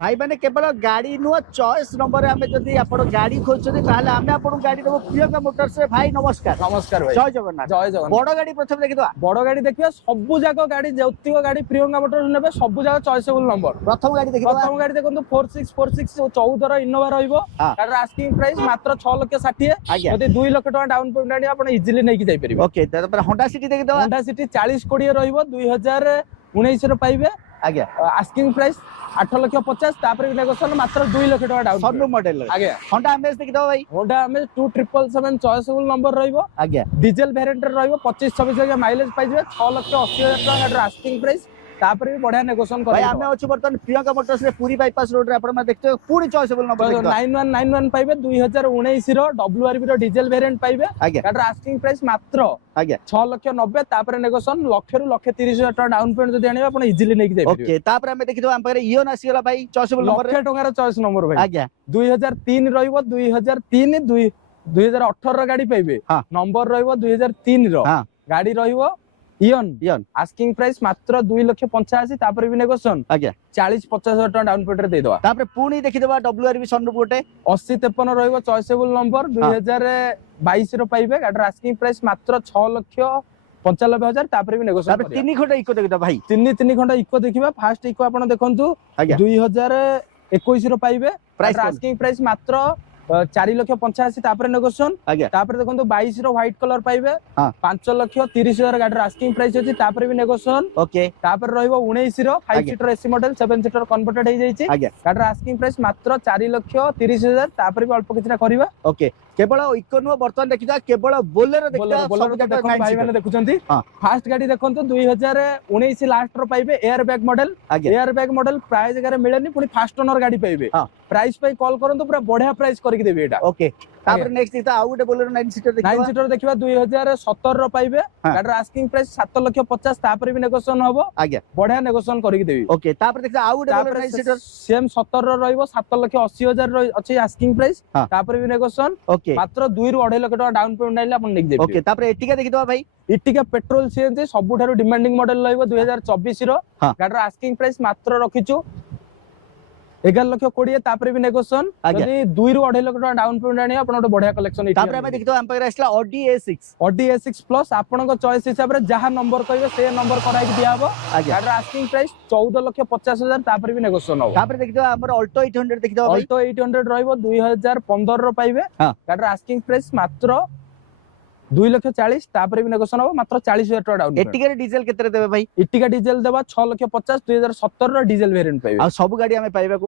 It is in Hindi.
भाई मैंने केवल गाड़ी नुह चॉइस नंबर आम जदि आप गाड़ी खोजुଛନ୍ତି ताहले आमे आपन गाड़ी देबो प्रियंका मोटर्स रे भाई नमस्कार। नमस्कार भाई। जय जगन्नाथ। जय जगन्नाथ। बड़ गाड़ी प्रथम देखिदवा। बड़ गाड़ी देखिए सबु जाक गाड़ी जौतिक गाड़ी प्रियंका मोटर्स नेबे सबु जाक चॉइसेबल नंबर। प्रथम गाड़ी देखिदवा। प्रथम गाड़ी देखंतु 4646 14 रो इनोवा रहइबो। गाड़ी आस्किंग प्राइस मात्र 6,60,000। यदि 2 लाख टका डाउन पेमेंट आनी आपण इजीली नै कि जाई परिबे। ओके तापर होंडा सिटी देखिदवा। होंडा सिटी 40 कोड़ी रहइबो 2019 रो पाइबे। आज्ञा आस्किंग प्राइस 8,50,000 तापर नेगोशिएशन मात्र 2 लाख टका डाउन सनरूफ मॉडल। आज्ञा होंडा अमेज देखिदवा भाई। होंडा अमेज 2777 चॉइसेबल नंबर रहइबो। आज्ञा डीजल वेरिएंट रहइबो 25-26 माइलेज पाइबे 6,80,000 टका गाड़ी आस्किंग प्राइस तापर भी बढ़िया नेगोशिएशन भाई करबो। आमे अछि बर्तन प्रियंका मोटर्स रे पूरी बाईपास रोड रे आपण मा देखते पूरी चॉइसेबल नंबर देखिदवा। 9191 पाइबे 2019 रो डब्ल्यूआरबी रो डीजल वेरिएंट पाइबे। आज्ञा गाड़ी आस्किंग प्राइस मात्र आज्ञा 6,90,000 तापर नेगोशिएशन लाख रु 1,30,000 टका डाउन पेमेंट जदि आनिबा आपण इजीली नै कि जाई परिबे। ओके तापर आमे देखिदवा हम पारे इओन आसीगला भाई चॉइसेबल नंबर लाख टका रो चॉइस नंबर भाई। आज्ञा 2003 रहइबो 2003 2018 रो गाड़ी पाइबे। हां नंबर रहइबो 2003 रो। हां गाड़ी रहइबो इओन इओन आस्किंग प्राइस मात्र 2,85,000 तापर भी नेगोशिएशन आज्ञा 40-50,000 टका डाउन पेमेंट रे दे दवा। तापर पूरी देखिदवा डब्ल्यूआरबी सनरूफ गोटे 80-53 रहइबो चॉइसेबल नंबर 2022 रो पाइबे। गाड़ी आस्किंग प्राइस मात्र 6,95,000 तापर भी नेगोशिएशन तापर तीन खंड इको देखिदवा भाई। तीन खंड इको देखिबा। फास्ट इको आपण देखंतु 2021 रो पाइबे। प्राइस आस्किंग प्राइस मात्र 4,85,000 तापर नेगोशिएशन। आज्ञा तापर देखंतु 22 रो व्हाइट कलर पाइबे 5,30,000 गाड़ी आस्किंग प्राइस अछि तापर भी नेगोशिएशन। ओके तापर रहइबो 19 row 5 seater AC model 7 seater converted हे जाईची। आज्ञा गाड़ी आस्किंग प्राइस मात्र 4,30,000 तापर भी अल्प किछना करबा। ओके केवल इको नुह बर्तन देखिदवा केवल बोलेरो देखिदवा बोलेरो सब जगह देखो भाई माने देखुचंती। हां फास्ट गाड़ी देखंतु 2019 लास्ट रो पाइबे air bag model. Air bag model price जगह मिलेनी पुनी फास्ट ओनर गाड़ी पाइबे। प्राइस पे कॉल करंतु पूरा बढ़िया प्राइस करके देबे एटा। ओके तापर नेक्स्ट देखता आउ गोटे बोलेरो 9 सीटर देखिदवा। 9 सीटर देखिबा 2017 रो पाइबे। गाड़ी आस्किंग प्राइस 7,50,000 तापर भी नेगोशिएशन होबो। आज्ञा बढ़िया नेगोशिएशन करके देबी। ओके तापर देखता आउ गोटे बोलेरो 9 सीटर सेम 17 रो रहइबो 7,80,000 रो अछि आस्किंग प्राइस तापर भी नेगोशिएशन ओके मात्र 2 रु 2.5 लाख टका डाउन पेमेंट आइले आपण नेक देबे। ओके तापर एटिका देखिदवा भाई। इटिका पेट्रोल सीएनजी सबुठारु डिमांडिंग मॉडल रहइबो 2024 रो। गाडीर आस्किंग प्राइस मात्र रखिचु 11,20,000 तापर भी नेगोशिएशन। यदि 2 रु 2.5 लाख टका डाउन पेमेंट आनी आपण ओटे बढ़िया कलेक्शन तापर हम देखिदवा हम पाखरे आसला Audi A6। Audi A6 plus आपन को चॉइस हिसाब रे जहां नंबर कहबे से नंबर कराई दिया हबो। गाडीर आस्किंग प्राइस 14,50,000 तापर भी नेगोशिएशन हो। तापर देखिदवा हमर अल्टो 800 देखिदवा भाई। अल्टो 800 रहइबो 2015 रो पाइबे। गाडीर आस्किंग प्राइस मात्र 2,40,000 तापर भी नेगोशिएशन हो मात्र 40,000 टका डाउन। एटिका रे डीजल केतरे देबे भाई। इटिका डीजल देबा 6,50,000 2017 रो डीजल वेरिएंट पाइबे। आ सब गाड़ी हमें पाइबा